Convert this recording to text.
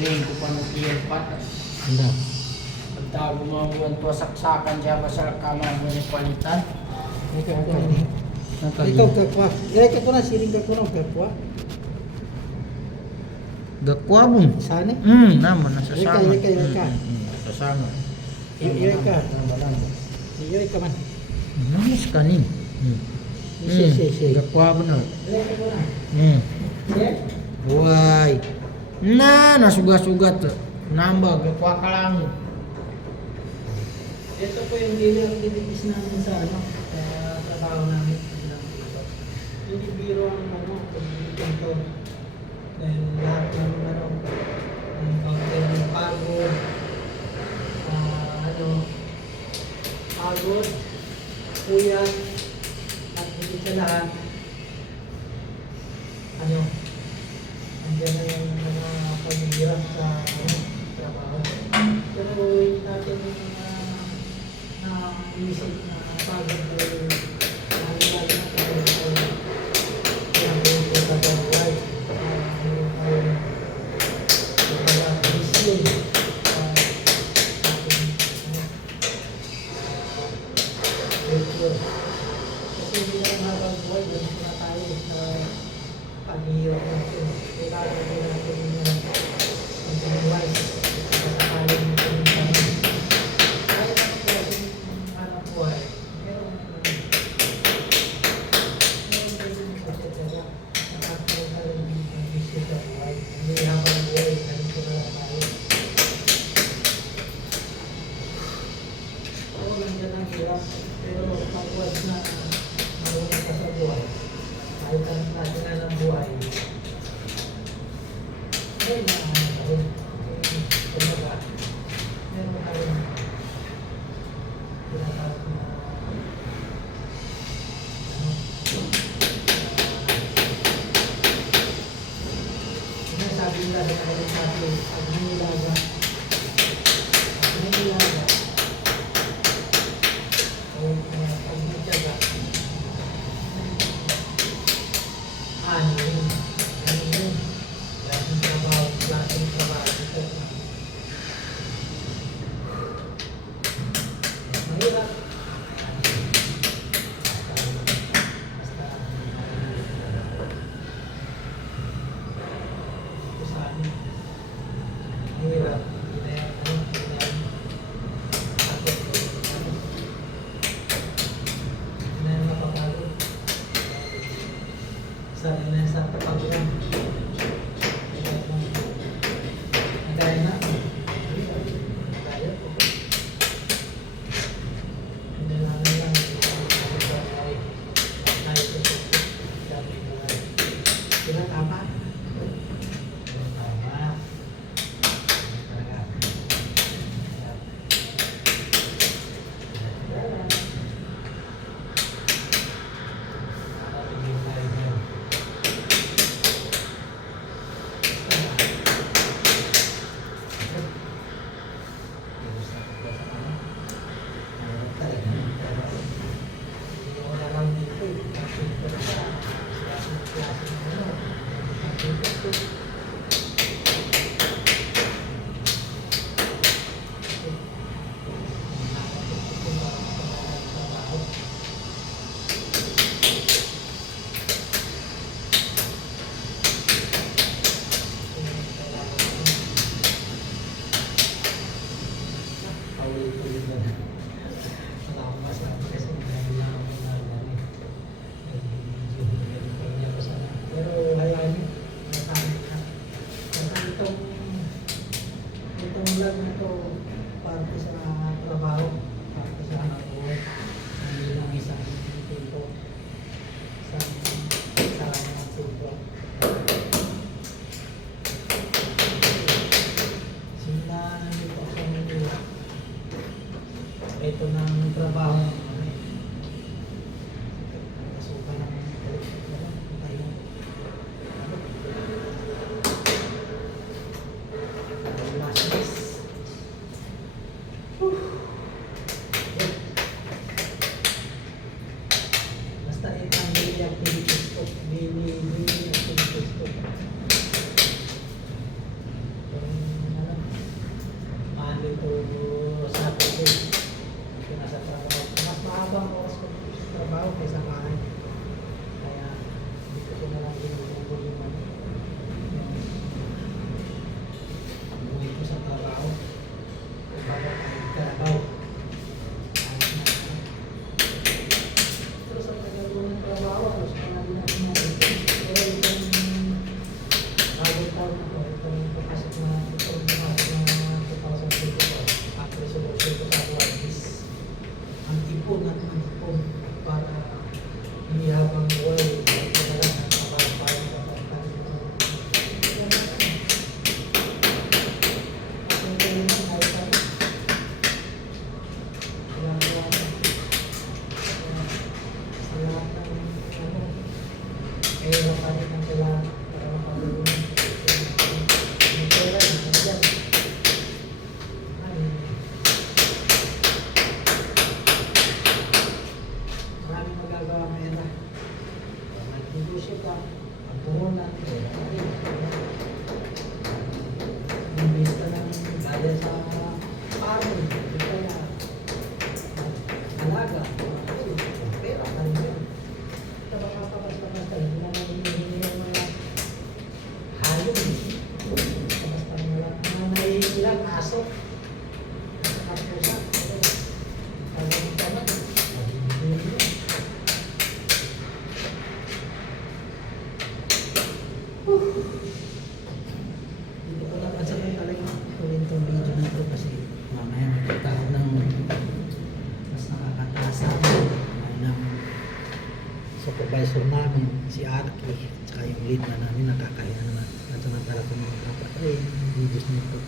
uling ko pa ng tiyan patas. Anda. Pagtago mga buwan po saksakan siya basta kamay mo ni palitan. Ikaw kakwa. Ilay ka ko na, siling ka ko na, kakwa. Gakwa mo. Sana? Naman, nasasama. Ilay ka. Nasasama. Ilay ka. Ilay ka man. Namis ka ni. Si. Gakwa mo na. Ilay ka ko na. Buhay. Nasugat-sugat. Nambag, gakwa ka lang. Ito po yung daily activities namin sa trabaho namin. Hindi biro ang pag-ito. Dahil lahat ng counter ng pagod, pagod, puyat, at higit sa lahat, nandiyan na yung mga paghihirap sa trabaho. Pero hindi natin naisip na pagod ay lalo na tayo sa buhay. Kasi hindi lang habang buhay, ganun na tayo sa paghihirap natin. Kailangan din natin mag-buhay sa sakaling natin. Kahit ano po yung hanap buhay, meron din pagkakala. Nakakaroon tayo ng bisyo sa buhay. Hindi habang buhay, ganun na lang tayo. Oo, nandiyan ang hirap. Pero pag-was na marunong ka sa buhay, kahit ang natin ng buhay, ay meron tayong tinatawag na sinasabi nila sa kanyang sabi, pag nangilaga, o pag nagtyaga, ano yun? Klaseng trabaho ito. Mahirap. Basta ito sa amin. Mahirap. Sana na sa tapagulan. Nagaya na. Nagaya po. Pinalaman lang. Sila tama. Itong vlog na ito, parte sa trabaho, parte sa anak buhay, hindi lang isang tipo, isang tipo. Simula nandito ako sa Manila, ito na ang trabaho ng kami. Nasuka ng basta itang daily activities ko. Daily activities ko. si Arky at saka yung lead man namin nakakaya naman. At samantala kung mga kapatay, videos nito.